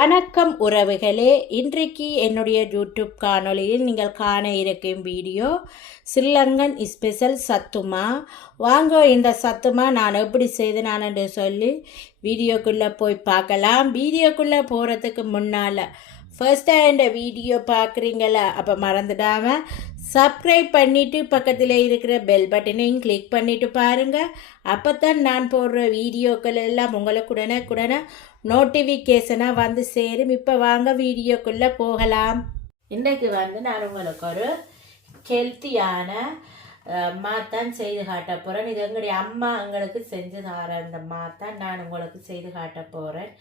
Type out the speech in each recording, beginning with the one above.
வணக்கம் உறவுகளே, இன்றைக்கு என்னுடைய யூடியூப் காணொளியில் நீங்கள் காண இருக்கும் வீடியோ ஸ்ரீலங்கன் ஸ்பெஷல் சத்துமா. வாங்க இந்த சத்துமா நான் எப்படி செய்தேன்னு சொல்லி வீடியோக்குள்ளே போய் பார்க்கலாம். வீடியோக்குள்ளே போகிறதுக்கு முன்னால் ஃபர்ஸ்ட்டாக இந்த வீடியோ பார்க்குறீங்களா, அப்போ மறந்துடாமல் சப்ஸ்கிரைப் பண்ணிவிட்டு பக்கத்தில் இருக்கிற பெல் பட்டனையும் கிளிக் பண்ணிவிட்டு பாருங்கள். அப்போ தான் நான் போடுற வீடியோக்கள் எல்லாம் உங்களுக்கு நோட்டிஃபிகேஷனாக வந்து சேரும். இப்போ வாங்க வீடியோக்குள்ளே போகலாம். இன்றைக்கு நான் உங்களுக்கு ஒரு ஹெல்த்தியான மாத்தான் செய்து காட்ட போகிறேன். இது எங்களுடைய அம்மா எங்களுக்கு செஞ்சு தர அந்த மாத்தான் நான் உங்களுக்கு செய்து காட்ட போகிறேன்.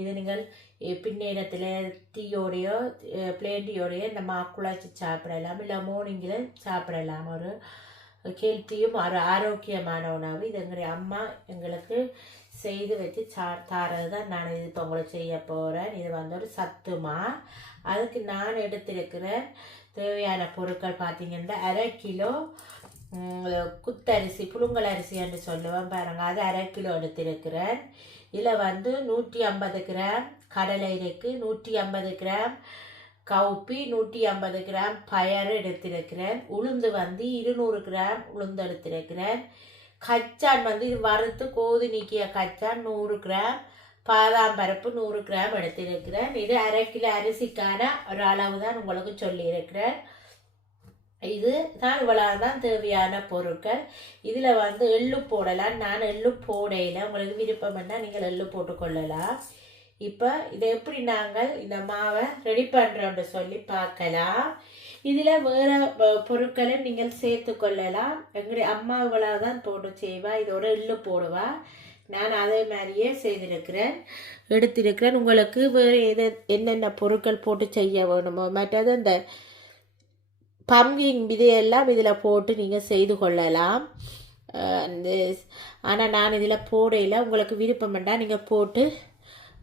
இது நீங்கள் பின்னேரத்தில் டீயோடையோ பிளேன் டீயோடையோ இந்த குழச்சி சாப்பிடலாம், இல்லை மார்னிங்கில் சாப்பிடலாம். ஒரு ஹெல்த்தியும் ஒரு ஆரோக்கியமான உணவு. இது எங்களுடைய அம்மா எங்களுக்கு செய்து வச்சு தாரது தான் நான் இது இப்போ உங்களுக்கு செய்ய போகிறேன். இது ஒரு சத்துமா. அதுக்கு நான் எடுத்திருக்கிற தேவையான பொருட்கள் பார்த்திங்கன்னா 1/2 கிலோ குத்தரிசி, புழுங்கல் அரிசி என்று சொல்லுவேன் பாருங்கள், அது 1/2 கிலோ எடுத்திருக்கிறேன். இதில் 150 கிராம் கடலை இருக்குது, 150 கிராம் கவுப்பி, 150 கிராம் பயறு எடுத்திருக்கிறேன். உளுந்து 200 கிராம் உளுந்து எடுத்திருக்கிறேன். கச்சான் இது வறுத்து கோது நீக்கிய கச்சான் 100 கிராம், பாதாம் பருப்பு 100 கிராம் எடுத்திருக்கிறேன். இது 1/2 கிலோ அரிசிக்கான ஒரு அளவு தான் உங்களுக்கு சொல்லியிருக்கிறேன். இது தான் இவ்வளவுதான் தேவையான பொருட்கள். இதில் எள்ளு போடலாம். நான் எள்ளு போடையில், உங்களுக்கு விருப்பம் என்ன நீங்கள் எள்ளு போட்டுக்கொள்ளலாம். இப்போ இதை எப்படி நாங்கள் இந்த மாவை ரெடி பண்ணுறோன்னு சொல்லி பார்க்கலாம். இதில் வேறு பொருட்களை நீங்கள் சேர்த்து கொள்ளலாம். எங்களுடைய அம்மா இவ்வளவுதான் போட்டு செய்வா, இதோட எள்ளு போடுவா. நான் அதே மாதிரியே செய்திருக்கிறேன், எடுத்திருக்கிறேன். உங்களுக்கு வேறு என்னென்ன பொருட்கள் போட்டு செய்ய வேணுமோ, மற்றது இந்த பம்கின் விதையெல்லாம் இதில் போட்டு நீங்கள் செய்து கொள்ளலாம். ஆனால் நான் இதில் போடையில், உங்களுக்கு விருப்பம் வேண்டாம் நீங்கள் போட்டு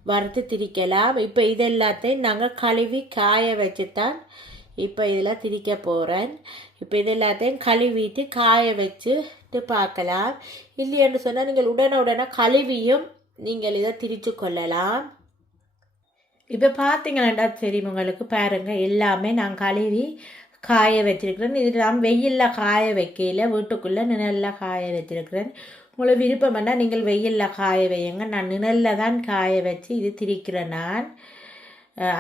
வறுத்து திரிக்கலாம். இப்போ இதெல்லாத்தையும் நாங்கள் கழுவி காய வச்சு தான் இப்போ இதில் திரிக்க போகிறேன். இப்போ இதெல்லாத்தையும் கழுவிட்டு காய வச்சுட்டு பார்க்கலாம். இல்லைன்னு சொன்னால் நீங்கள் உடனே கழுவியும் நீங்கள் இதை திரிச்சு கொள்ளலாம். இப்போ பார்த்தீங்கன்னா தெரியும் உங்களுக்கு, பாருங்கள் எல்லாமே நான் கழுவி காய வச்சிருக்கிறேன். இது நான் வெயிலில் காய வைக்கல, வீட்டுக்குள்ளே நிழலில் காய வச்சிருக்கிறேன். உங்களுக்கு விருப்பம் வேணால் நீங்கள் வெயிலில் காய வையுங்க. நான் நிழலில் தான் காய வச்சு இது திரிக்கிறேன் நான்.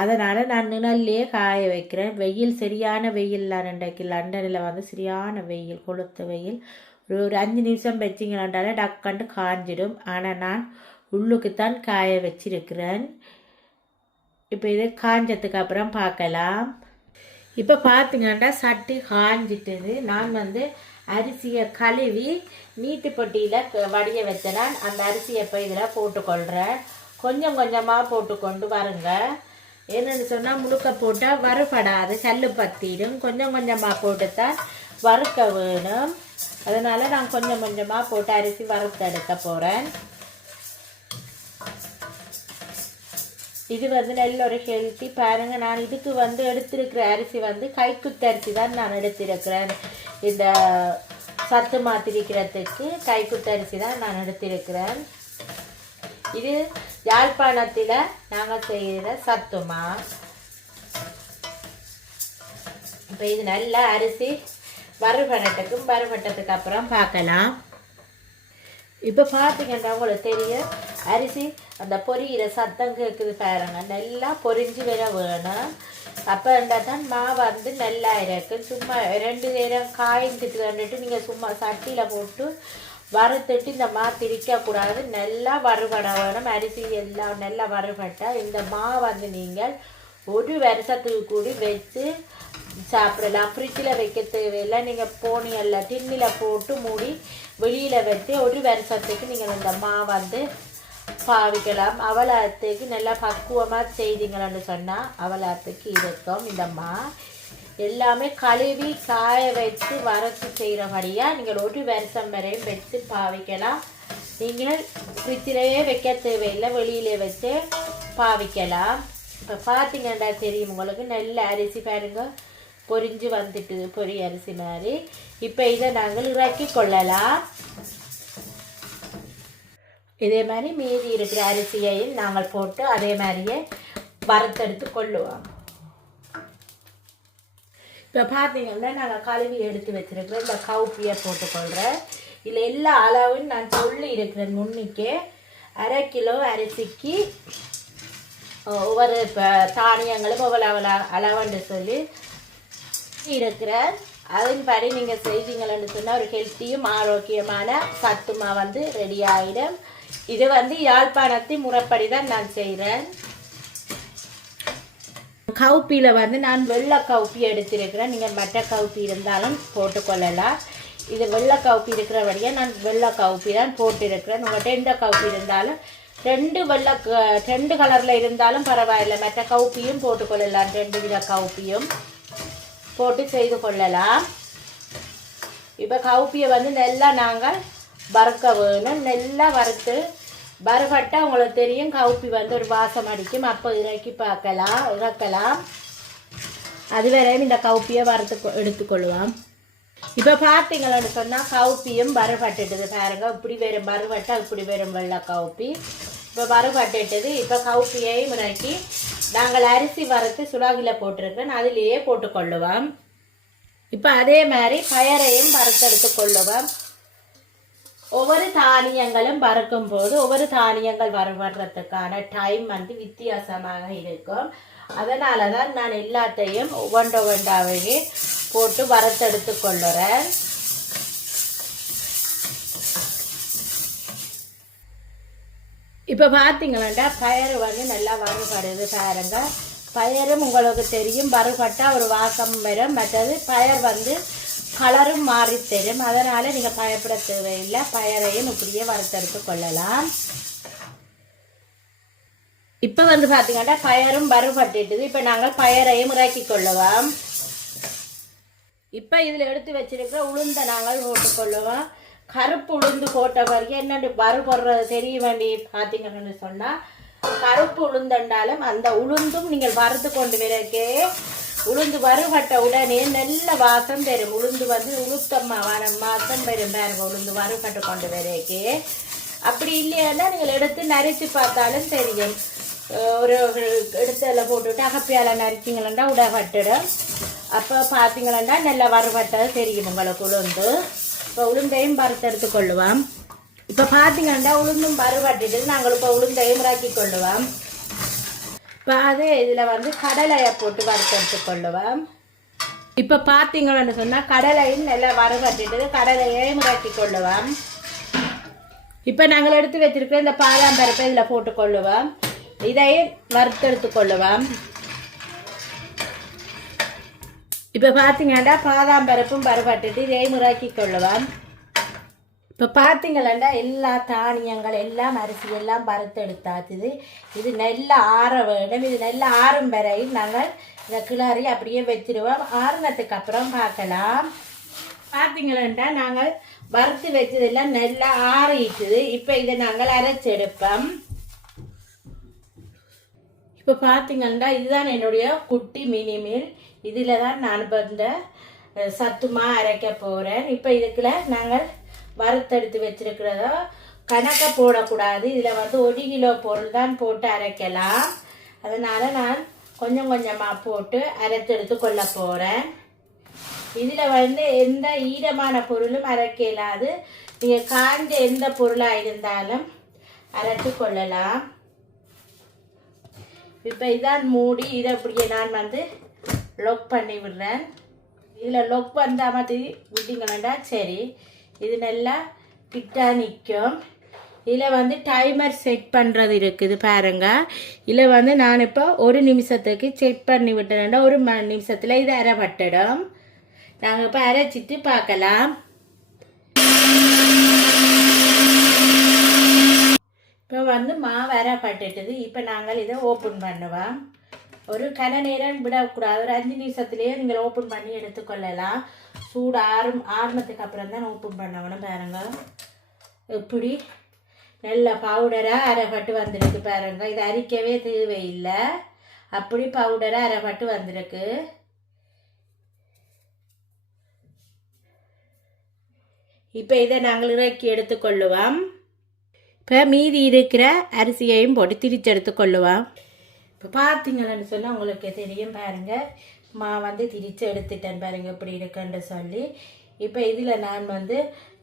அதனால் நான் நிழல்லையே காய வைக்கிறேன். வெயில் சரியான வெயில்லாம் இன்றைக்கு லண்டனில் சரியான வெயில், கொளுத்த வெயில். ஒரு 5 நிமிஷம் வச்சிங்களாண்டாலே டக்கண்டு காஞ்சிடும். ஆனால் நான் உள்ளுக்குத்தான் காய வச்சிருக்கிறேன். இப்போ இது காஞ்சதுக்கு அப்புறம் பார்க்கலாம். இப்போ பார்த்திங்கன்னா சட்டி காஞ்சிட்டுது. நான் அரிசியை கழுவி நீட்டு பொட்டியில் வடிய வச்சேன். அந்த அரிசியை இப்போ இதில் போட்டுக்கொள்கிறேன். கொஞ்சம் கொஞ்சமாக போட்டுக்கொண்டு வருங்க. என்னென்னு சொன்னால் முழுக்க போட்டால் வறுபடாது, கல் பற்றிடும். கொஞ்சம் கொஞ்சமாக போட்டுத்தான் வறுக்க வேணும். அதனால் நான் கொஞ்சம் கொஞ்சமாக போட்டு அரிசி வறுத்து எடுக்க போகிறேன். இது நல்ல ஒரு ஹெல்த்தி. பாருங்கள், நான் இதுக்கு எடுத்திருக்கிற அரிசி கைக்குத்தரிசி தான் நான் எடுத்திருக்கிறேன். இந்த சத்து மாத்திரிக்கிறதுக்கு கைக்குத்தரிசி தான் நான் எடுத்திருக்கிறேன். இது யாழ்ப்பாணத்தில் நாங்கள் செய்கிற சத்துமா. இப்போ இது நல்ல அரிசி வறுபட்டத்துக்கு அப்புறம் பார்க்கலாம். இப்போ பார்த்தீங்கன்னா உங்களுக்கு தெரியும், அரிசி அந்த பொரியிற சத்தம் கேட்குது பாருங்க. நல்லா பொரிஞ்சு வர வேணும். அப்போ தான் மாவு நல்லா இருக்கும். சும்மா 2 நேரம் காய்ஞ்சிட்டு வந்துட்டு நீங்கள் சும்மா சட்டியில் போட்டு வறுத்துட்டு இந்த திரிக்கக்கூடாது. நல்லா வறுபட வேணும். அரிசி எல்லாம் நல்லா வறுபட்டால் இந்த மாவு நீங்கள் 1 வருஷத்துக்கு கூடி வச்சு சாப்பிடலாம். ஃப்ரிட்ஜில் வைக்க தேவையில்லை. நீங்கள் போனியல்ல டின்னில் போட்டு மூடி வெளியில் வச்சு 1 வருஷத்துக்கு நீங்கள் இந்த மாவு பாவிக்கலாம். அவலாத்துக்கு நல்லா பக்குவமாக செய்தீங்கன்னு சொன்னால் அவலாத்துக்கு இருக்கும். இந்த எல்லாமே கழுவி காய வச்சு வறுத்து செய்கிறபடியாக நீங்கள் 1 வருஷம் வரையும் வச்சு பாவிக்கலாம். நீங்கள் ஃப்ரிட்ஜிலேயே வைக்க தேவையில்லை, வெளியிலே வச்சு பாவிக்கலாம். இப்போ பார்த்தீங்கன்னா தெரியும் உங்களுக்கு, நல்ல அரிசி பாருங்க பொரிஞ்சு வந்துட்டு, பொரி அரிசி மாதிரி. இப்போ இதை நாங்கள் இறக்கி கொள்ளலாம். இதே மாதிரி மீதி இருக்கிற அரிசியையும் நாங்கள் போட்டு அதே மாதிரியே வறுத்தெடுத்து கொள்ளுவோம். இப்போ பார்த்தீங்கன்னா நாங்கள் கழுவி எடுத்து வச்சுருக்கிறேன். இந்த கவுப்பியை போட்டுக்கொள்கிறேன். இதில் எல்லா அளவும் நான் சொல்லி இருக்கிறேன் முன்னிக்கே. 1/2 கிலோ அரிசிக்கு ஒவ்வொரு தானியங்களும் ஒவ்வொரு அளவுன்னு சொல்லி இருக்கிறேன். அதன்படி நீங்கள் செய்வீங்கள்னு சொன்னால் ஒரு ஹெல்த்தியும் ஆரோக்கியமான சத்துமா வந்து ரெடி ஆகிடும். இது வந்து யாழ்ப்பாணத்தின் முறைப்படி தான் நான் செய்கிறேன். கவுப்பியில் வந்து நான் வெள்ளை கவுப்பி எடுத்திருக்கிறேன். நீங்கள் மற்ற கவுப்பி இருந்தாலும் போட்டுக்கொள்ளலாம். இது வெள்ளை கவுப்பி இருக்கிறபடியே நான் வெள்ளை கவுப்பி தான் போட்டிருக்கிறேன். உங்கள்கிட்ட எந்த கவுப்பி இருந்தாலும் 2 கலரில் இருந்தாலும் பரவாயில்லை. மற்ற கவுப்பியும் போட்டுக்கொள்ளலாம். 2 வித கவுப்பியும் போட்டு செய்து கொள்ளலாம். இப்போ கவுப்பியை வந்து நல்லா நாங்கள் வறுக்க வேணும். நல்லா வறுத்து வறுபட்டால் உங்களுக்கு தெரியும் கவுப்பி வந்து ஒரு வாசம் அடிக்கும். அப்போ இறக்கலாம். அதுவரையும் இந்த கவுப்பியை எடுத்துக்கொள்ளுவோம். இப்போ பார்த்தீங்களன்னு சொன்னால் கவுப்பியும் வறுபட்டுட்டுது பாருங்க. இப்படி வெறும் வறுபட்டா இப்படி வெறும் வெள்ளை கவுப்பி இப்போ வறுபட்டுட்டுது. இப்போ கவுப்பியையும் இறக்கி நாங்கள் அரிசி வறுத்து சுடாகில் போட்டிருக்கேன். அதிலேயே போட்டுக்கொள்ளுவோம். இப்போ அதே மாதிரி பயரையும் வறுத்தெடுத்து கொள்ளுவோம். ஒவ்வொரு தானியங்களும் வறுக்கும் போது ஒவ்வொரு தானியங்கள் வறுவதுக்கான டைம் வந்து வித்தியாசமாக இருக்கும். அதனால தான் நான் எல்லாத்தையும் ஒவ்வொன்றாவே போட்டு வறுத்தெடுத்து கொள்ளுறேன். இப்போ பார்த்தீங்களா பயறு வந்து நல்லா வறுபடுது பாருங்க. பயரும் உங்களுக்கு தெரியும் வறுபட்டால் ஒரு வாசம் வரும். மற்றது பயர் வந்து கலரும் மாறி தரும். அதனால் நீங்கள் பயப்பட தேவையில்லை. பயரையும் இப்படியே வறுத்தெடுத்து கொள்ளலாம். இப்போ வந்து பார்த்தீங்கன்னா பயரும் வறுபட்டுட்டுது. இப்போ நாங்கள் பயரையும் இறக்கி கொள்ளுவோம். இப்போ இதில் எடுத்து வச்சிருக்கிற உளுந்தை நாங்கள் போட்டுக்கொள்ளுவோம். கருப்பு உளுந்து போட்ட பிறகு என்னென்னு வறுபடுறது தெரிய வேண்டி பார்த்தீங்கன்னு சொன்னால் கருப்பு உளுந்தண்டாலும் அந்த உளுந்தும் நீங்கள் வறுத்து கொண்டு வரக்கே உளுந்து வறுபட்ட உடனே நல்ல வாசம் பெறும். உளுந்து வந்து உளுத்தமான வாசம் பெறும் பாருங்க. உளுந்து வறுபட்டு கொண்டு வரக்கே. அப்படி இல்லையானா நீங்கள் எடுத்து நரிச்சு பார்த்தாலும் தெரியும். ஒரு எடுத்துல போட்டுவிட்டு அகப்பியால் நரிச்சிங்களா உடப்பட்டுடும். அப்போ பார்த்தீங்களா நல்லா வறுபட்டது தெரியும் உங்களுக்கு உளுந்து. இப்போ உளுந்தையும் வறுத்தெடுத்து கொள்ளுவோம். இப்போ பார்த்தீங்கன்னா உளுந்தும் வறுபட்டுட்டு நாங்கள் இப்போ உளுந்தையும் இறக்கி கொள்ளுவோம். இப்போ அது இதில் வந்து கடலையை போட்டு வறுத்தெடுத்து கொள்ளுவோம். இப்போ பார்த்தீங்கன்னு சொன்னால் கடலையும் நல்லா வறுபட்டுட்டு கடலையையும் இறக்கி கொள்ளுவோம். இப்போ நாங்கள் எடுத்து வச்சிருக்கிற இந்த பாதாம் பருப்பை இதில் போட்டு கொள்ளுவோம். இதையும் வறுத்தெடுத்து கொள்ளுவோம். இப்போ பார்த்தீங்கன்னா பாதாம் பருப்பும் வறுபட்டுட்டு இதையும் இறக்கி கொள்ளுவோம். இப்போ பார்த்தீங்களா எல்லா தானியங்கள் எல்லாம் அரிசி எல்லாம் வறுத்தெடுத்தாச்சுது. இது நல்லா ஆற வேணும். இது நல்லா ஆறும் வரையும் நாங்கள் இதை கிளறி அப்படியே வச்சிடுவோம். ஆறுனதுக்கு அப்புறம் பார்க்கலாம். பார்த்தீங்களா நாங்கள் வறுத்து வச்சதெல்லாம் நல்லா ஆறிட்டுது. இப்போ இதை நாங்கள் அரைச்செடுப்போம். இப்போ பார்த்தீங்கன்னா இதுதான் என்னுடைய குட்டி மினி மீல். இதில் தான் நான் இப்போ இந்த சத்துமா அரைக்க போகிறேன். இப்போ இதுக்குள்ள நாங்கள் வறுத்தெடுத்து வச்சிருக்கிறதோ கணக்க போடக்கூடாது. இதில் வந்து 1 கிலோ பொருள் தான் போட்டு அரைக்கலாம். அதனால் நான் கொஞ்சம் கொஞ்சமாக போட்டு அரைத்தெடுத்து கொள்ள போகிறேன். இதில் வந்து எந்த ஈரமான பொருளும் அரைக்க இயலாது. நீங்கள் காஞ்ச எந்த பொருளாக இருந்தாலும் அரைத்து கொள்ளலாம். இப்போ இதான் மூடி. இதை அப்படியே நான் வந்து லொக் பண்ணி விடுறேன். இதில் லொக் பண்ணால் மாதிரி விட்டிங்கன்னா சரி இது நல்லா ஃபிட்டாக நிற்கும். இதில் வந்து டைமர் செட் பண்ணுறது இருக்குது பாருங்க. இதில் வந்து நான் இப்போ 1 நிமிஷத்துக்கு செக் பண்ணி விட்டேன்னா 1 நிமிஷத்தில் இது அரைப்பட்டுடும். நாங்கள் இப்போ அரைச்சிட்டு பார்க்கலாம். இப்போ வந்து மாவு அரைப்பட்டுட்டுது. இப்போ நாங்கள் இதை ஓப்பன் பண்ணுவோம். ஒரு கன நேரம் விடக்கூடாது. ஒரு 5 நிமிஷத்துலேயே நீங்கள் ஓப்பன் பண்ணி எடுத்துக்கொள்ளலாம். சூடு ஆறுனதுக்கு அப்புறம் தான் ஓப்பன் பண்ணணும் பாருங்க. இப்படி நல்ல பவுடராக அரைப்பட்டு வந்துருக்கு பாருங்க. இது அரிக்கவே தேவையில்லை. அப்படி பவுடராக அரைப்பட்டு வந்திருக்கு. இப்போ இதை நாங்கள் இறக்கி எடுத்துக்கொள்ளுவோம். இப்போ மீதி இருக்கிற அரிசியையும் போட்டு திரிச்சு எடுத்துக்கொள்ளுவோம். இப்போ பார்த்தீங்கன்னு சொன்னால் உங்களுக்கு தெரியும் பாருங்கள், வந்து திரிச்சு எடுத்துட்டேன் பாருங்கள் இப்படி இருக்குன்னு சொல்லி. இப்போ இதில் நான்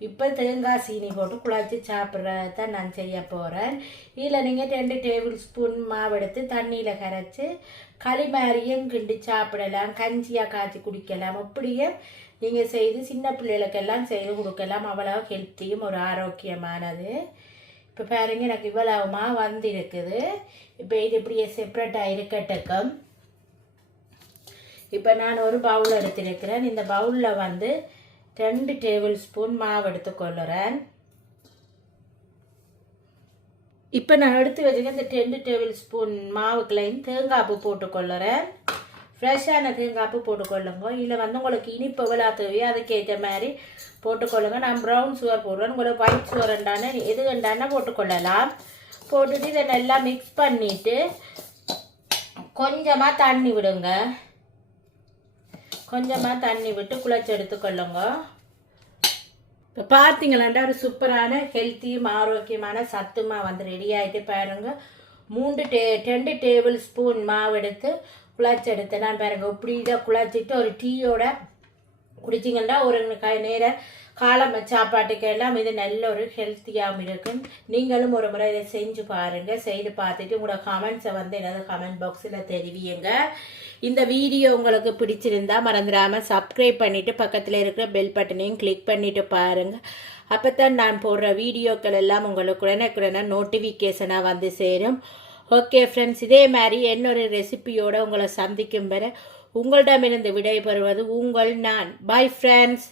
இப்போ தேங்காய் சீனி போட்டு குழச்சி சாப்பிட்றதான் நான் செய்ய போகிறேன். இதில் நீங்கள் 2 டேபிள் ஸ்பூன் மாவு எடுத்து தண்ணியில் கரைச்சி களி மாதிரியும் கிண்டி சாப்பிடலாம், கஞ்சியாக காய்ச்சி குடிக்கலாம். அப்படியே நீங்கள் செய்து சின்ன பிள்ளைகளுக்கெல்லாம் செய்து கொடுக்கலாம். அவ்வளோ ஹெல்த்தியும் ஒரு ஆரோக்கியமானது. இப்போ பாருங்க எனக்கு இவ்வளவுமா இருக்குது. இப்போ இது இப்படியே செப்ரேட்டாக இருக்கட்டும். இப்போ நான் ஒரு பவுல் எடுத்திருக்கிறேன். இந்த பவுலில் 2 டேபிள் ஸ்பூன் மாவு எடுத்துக்கொள்ளுறேன். இப்போ நான் எடுத்து வச்சுக்க இந்த 2 டேபிள் ஸ்பூன் மாவுக்குள்ளையும் தேங்காய் பூ போட்டுக்கொள்ளுறேன். ஃப்ரெஷ்ஷான தேங்காய் பூ போட்டுக்கொள்ளுங்க. இதில் உங்களுக்கு இனிப்பு எவ்வளோ தேவையோ அதுக்கேற்ற மாதிரி போட்டுக்கொள்ளுங்க. நான் ப்ரௌன் சுகர் போடுறேன். உங்களுக்கு ஒயிட் சுகர் ரெண்டானே எது வேண்டானா போட்டுக்கொள்ளலாம். போட்டுட்டு இதை நல்லா மிக்ஸ் பண்ணிவிட்டு கொஞ்சமாக தண்ணி விடுங்க. கொஞ்சமாக தண்ணி விட்டு குழச்சி எடுத்துக்கொள்ளுங்க. இப்போ பார்த்தீங்களாண்டா ஒரு சூப்பரான ஹெல்த்தியும் ஆரோக்கியமான சத்துமா ரெடி ஆகிட்டு பாருங்க. 2 டேபிள் ஸ்பூன் மாவு எடுத்து குழச்சி எடுத்து நான் பாருங்க இப்படி இதை குழச்சிட்டு ஒரு டீயோட குடிச்சிங்கன்னா ஒரு நேரம் காலம் சாப்பாட்டுக்கு எல்லாம் இது நல்ல ஒரு ஹெல்த்தியாகவும் இருக்கும். நீங்களும் ஒரு முறை இதை செஞ்சு பாருங்கள். செய்து பார்த்துட்டு உங்களோட கமெண்ட்ஸை என்னது கமெண்ட் பாக்ஸில் தெரிவியுங்க. இந்த வீடியோ உங்களுக்கு பிடிச்சிருந்தா மறந்துடாமல் சப்ஸ்கிரைப் பண்ணிவிட்டு பக்கத்தில் இருக்கிற பெல் பட்டனையும் கிளிக் பண்ணிவிட்டு பாருங்கள். அப்போ தான் நான் போடுற வீடியோக்கள் எல்லாம் உங்களுக்கு உடனுக்குடனே நோட்டிஃபிகேஷனாக சேரும். ஓகே ஃப்ரெண்ட்ஸ், இதே மாதிரி இன்னொரு ரெசிபியோடு உங்களை சந்திக்கும் வரை உங்களிடமிருந்து விடைபெறுவது உங்கள் நான். Bye friends.